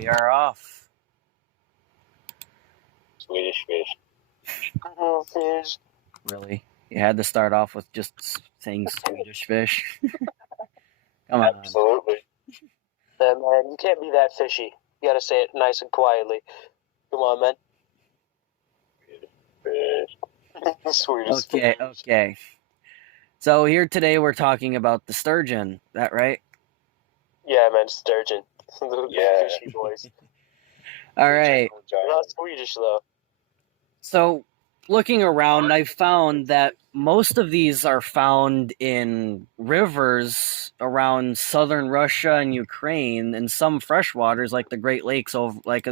we are off. Swedish fish. Fish. Really? You had to start off with just saying Swedish fish? Come on. Absolutely. Yeah, man, you can't be that fishy. You gotta say it nice and quietly. Come on, man. Swedish fish. Okay. So here today we're talking about the sturgeon. That right? Yeah, man, sturgeon. The Yeah. fishy boys. All right. They're not Swedish, though. So looking around, I found that most of these are found in rivers around southern Russia and Ukraine, and some freshwaters like the Great Lakes,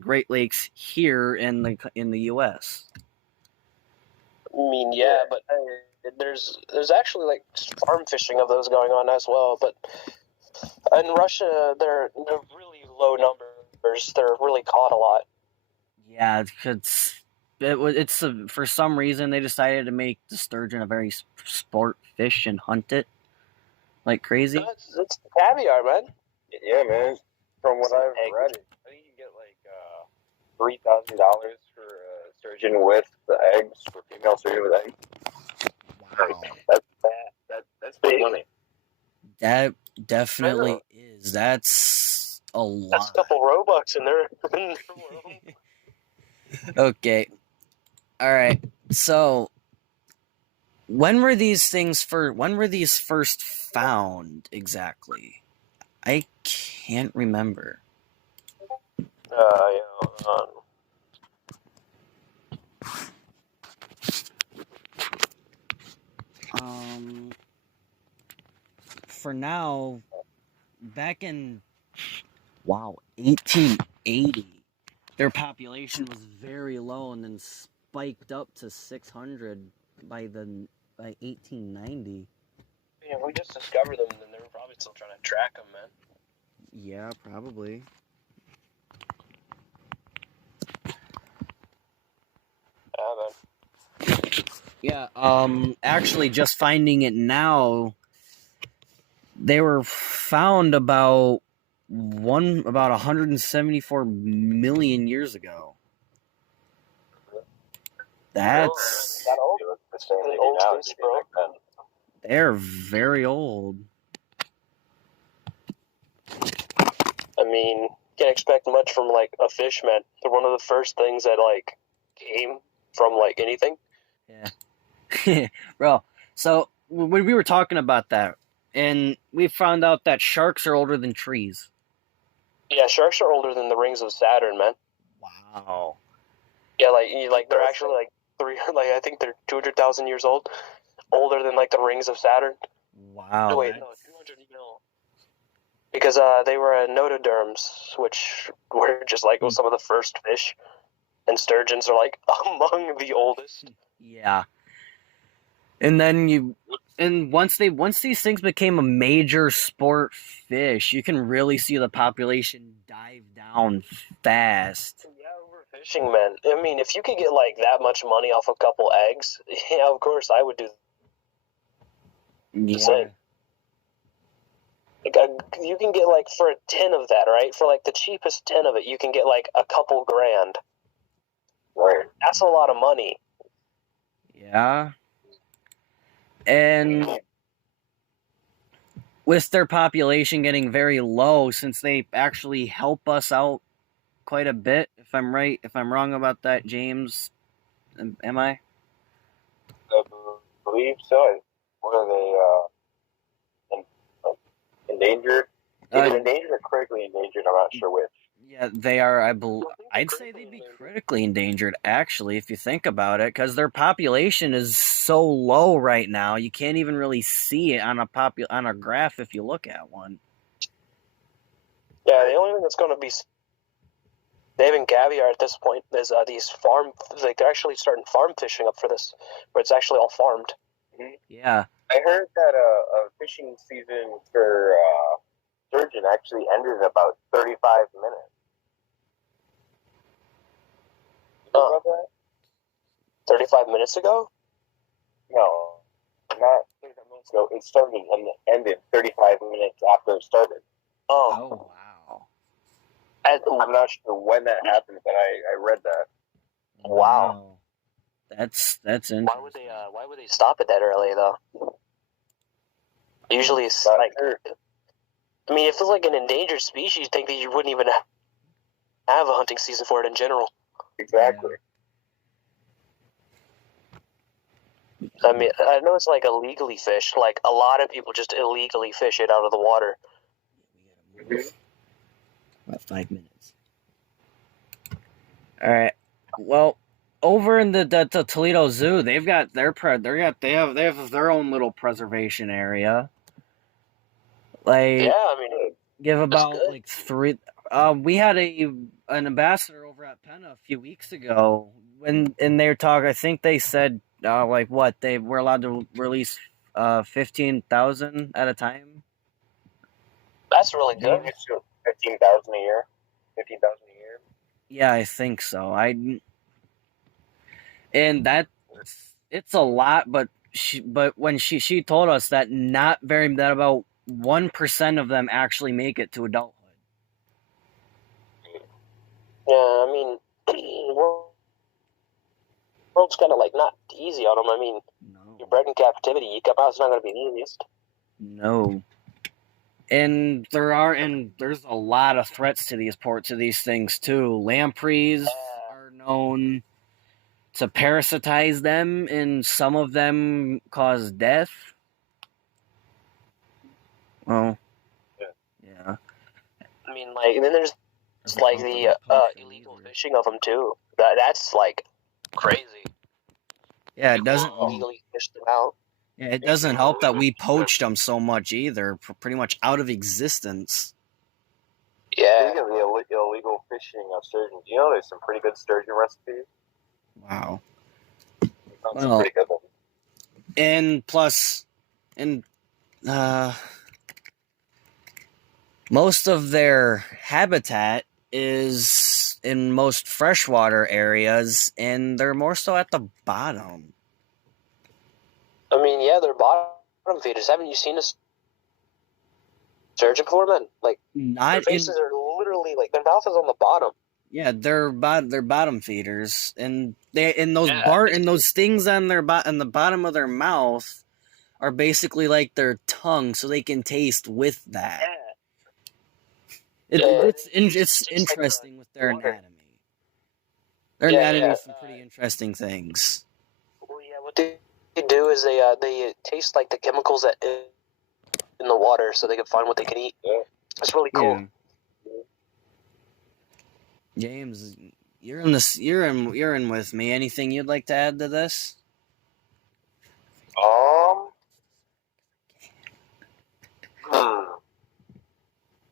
Great Lakes here in the U.S. I mean, yeah, but there's actually like farm fishing of those going on as well. But in Russia, they're really low numbers. They're really caught a lot. Yeah, it's for some reason they decided to make the sturgeon a very sport fish and hunt it like crazy. It's caviar, man. Yeah, man. From what I've read, I think you get like $3,000 for a sturgeon with the eggs, for female sturgeon with eggs. Wow. That's big money. That definitely is. That's a lot. That's a couple Robux in their world. Okay. All right. So, when were these first found exactly? I can't remember. For now, back in 1880, their population was very low and then spiked up to 600 by 1890. Yeah, if we just discovered them, then they were probably still trying to track them, man. Yeah, probably. Yeah, man. Yeah, actually just finding it now, they were found about 174 million years ago. That's old fish, bro. They're very old. I mean, can't expect much from like a fish, man. They're one of the first things that like came from like anything. Yeah. Bro, so when we were talking about that, and we found out that sharks are older than trees. Yeah, sharks are older than the rings of Saturn, man. Wow. Yeah, like they're actually like I think they're 200,000 years old, older than like the rings of Saturn. Wow. No, wait, no, 200 mil. Because they were notoderms, which were just like some of the first fish, and sturgeons are like among the oldest. Yeah. And then once these things became a major sport fish, you can really see the population dive down fast. Yeah, overfishing, man. I mean, if you could get like that much money off a couple eggs, yeah, of course I would do the same. Like you can get like for a 10 of that, right? For like the cheapest 10 of it, you can get like a couple grand. Right. That's a lot of money. Yeah. And with their population getting very low, since they actually help us out quite a bit, if I'm right, if I'm wrong about that, James, am I? I believe so. What are they, endangered? Either endangered or critically endangered, I'm not sure which. Yeah, they are, I'd say they'd be critically endangered, actually, if you think about it, because their population is so low right now, you can't even really see it on a graph if you look at one. Yeah, the only thing that's going to be saving caviar at this point is these they're actually starting farm fishing up for this, where it's actually all farmed. Mm-hmm. Yeah. I heard that a fishing season for sturgeon actually ended in about 35 minutes. You know about that? 35 minutes ago? No, not 35 minutes ago. It started and ended 35 minutes after it started. Oh wow. I'm not sure when that happened, but I read that. Wow. That's interesting. Why would they stop it that early though? Usually it's like, I mean, if it's like an endangered species, you'd think that you wouldn't even have a hunting season for it in general. Exactly. I mean, I know it's like illegally fished. Like a lot of people just illegally fish it out of the water. About 5 minutes. All right. Well, over in the Toledo Zoo, they have their own little preservation area. Like, Yeah, I mean, give about good. like 3. We had an ambassador over at Penna a few weeks ago when in their talk. I think they said like what they were allowed to release 15,000 at a time. That's really good. 15,000 a year. 15,000 a year. Yeah, I think so. And that it's a lot, but when she told us that that about 1% of them actually make it to adulthood. Yeah, I mean, world's kind of like not easy on them. I mean, you're bred in captivity. You come out, it's not going to be the easiest. No. And there's a lot of threats to these things too. Lampreys are known to parasitize them, and some of them cause death. Well, yeah. I mean, like, and then there's like the illegal fishing of them too. That's like crazy. Yeah, it doesn't illegally fish them out. Yeah, it doesn't help that we poached them so much either, pretty much out of existence. Yeah. Speaking of the illegal fishing of sturgeon, do you know there's some pretty good sturgeon recipes? Wow. Some pretty good ones. And plus, most of their habitat is in most freshwater areas, and they're more so at the bottom. I mean, yeah, they're bottom feeders. Haven't you seen a sturgeon before, man? Like, their faces are literally like their mouth is on the bottom. Yeah, they're bottom feeders, and those stings on the bottom of their mouth are basically like their tongue, so they can taste with that. It's interesting with their anatomy. Their anatomy is some pretty interesting things. Well, yeah, what they do is they taste like the chemicals that in the water, so they can find what they can eat. Yeah. It's really cool. Yeah. James, you're in with me. Anything you'd like to add to this?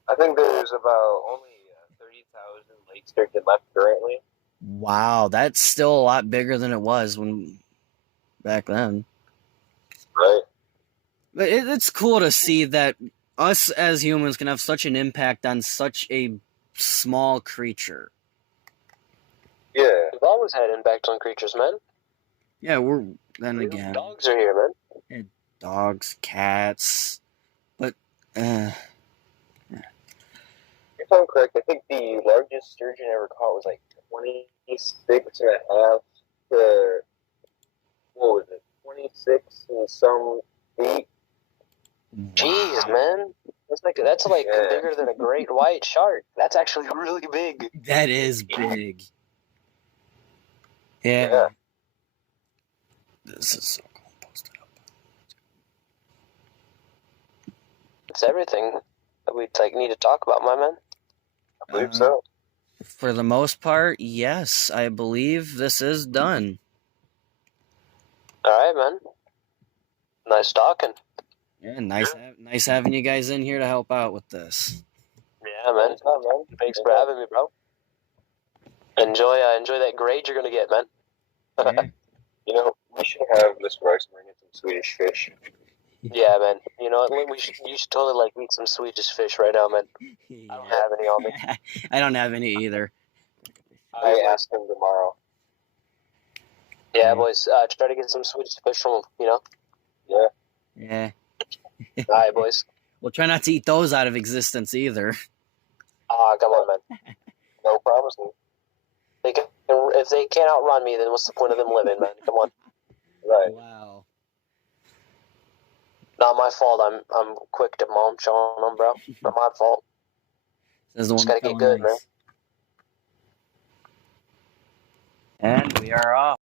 I think there's about only 30,000 lake sturgeon left currently. Wow, that's still a lot bigger than it was back then. Right. But it's cool to see that us as humans can have such an impact on such a small creature. Yeah. We've always had impact on creatures, man. Yeah, again. Dogs are here, man. Yeah, dogs, cats, but if I'm correct, I think the largest sturgeon ever caught was like 26 and a half to, what was it, 26 and some feet. Jeez, man. That's like bigger than a great white shark. That's actually really big. That is big. Yeah. This is so cool. Post it up. It's everything that we need to talk about, my man. I believe so. For the most part, yes. I believe this is done. All right, man. Nice talking. Yeah, nice having you guys in here to help out with this. Yeah, man. Thanks for having me, bro. Enjoy that grade you're gonna get, man. Yeah. You know, we should have Mr. Rice bring in some Swedish fish. Yeah, man. You know what? You should totally eat some Swedish fish right now, man. Yeah. I don't have any on me. I don't have any either. I ask him tomorrow. Yeah, boys. Try to get some Swedish fish from him. Yeah. All right, boys. We'll try not to eat those out of existence either. Come on, man. honestly. If they can't outrun me, then what's the point of them living, man? Come on. Right. Wow. Not my fault. I'm quick to munch on them, bro. Not my fault. Says the one Just gotta that get fell good, man. nice. And we are off.